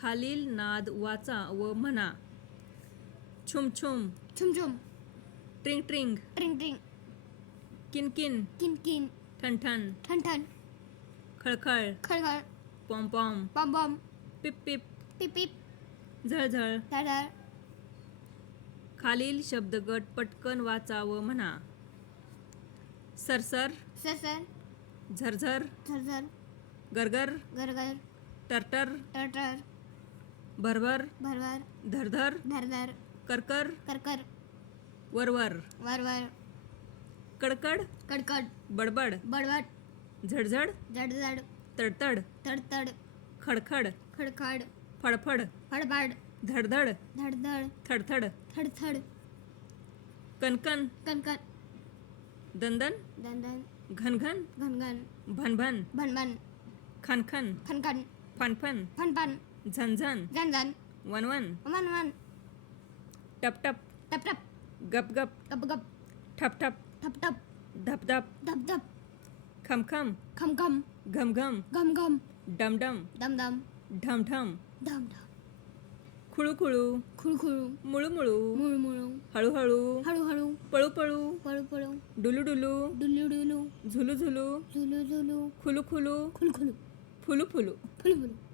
खालील नाद वाचा व म्हणा. छुम छुम, छुम छुम, ट्रिंग ट्रिंग, ट्रिंग ट्रिंग, किनकिन, किन किन, ठणठण, ठण ठण, खळखळ, खळखळ, पॉम पॉम, बॉम बॉम, पिप पिप, पिप पिप, झळझळ. धडधड. खालील शब्दगट पटकन वाचा व म्हणा. सरसर, सरसर, झरझर, झरझर, गरगर, गरगर, टरटर, टरटर, भरभर, भरभर, धरधर, धरधर, करकर, करकर, वरवर, वरवर, कडकड, कडकड, बडबड, बडबड, झडझड, जडजड, तडतड, तडतड, खडखड, खडखड, फडफड, फडफड, धडधड, धडधड, थडथड, थडथड, कणकण, कणकण, दंदन, दणदण, घनघन, घनघन, भनभन, भनभन, खनखन, खनखन, फनफन, फनफन, झनझन, झनझन, वनवन, वनवन, टपटप, टपटप, गपगप, गपगप, ठपठप, ठपठप, धपधप, धपधप, खमखम, खमखम, घमघम, घमघम, डमडम, दमदम, ढमढम, धमधम, खुळूखुळू, खुळखुळू, मुळूमुळू, मुळमुळू, हळूहळू, हळूहळू, पळूपळू, पळूपळू, डुलूडुलू, डुलूडुलू, झुलूझुलू, झुलूझुलू, खुलूखुलू, खुलखुलू, फुलूफुलू. फुलफुलू.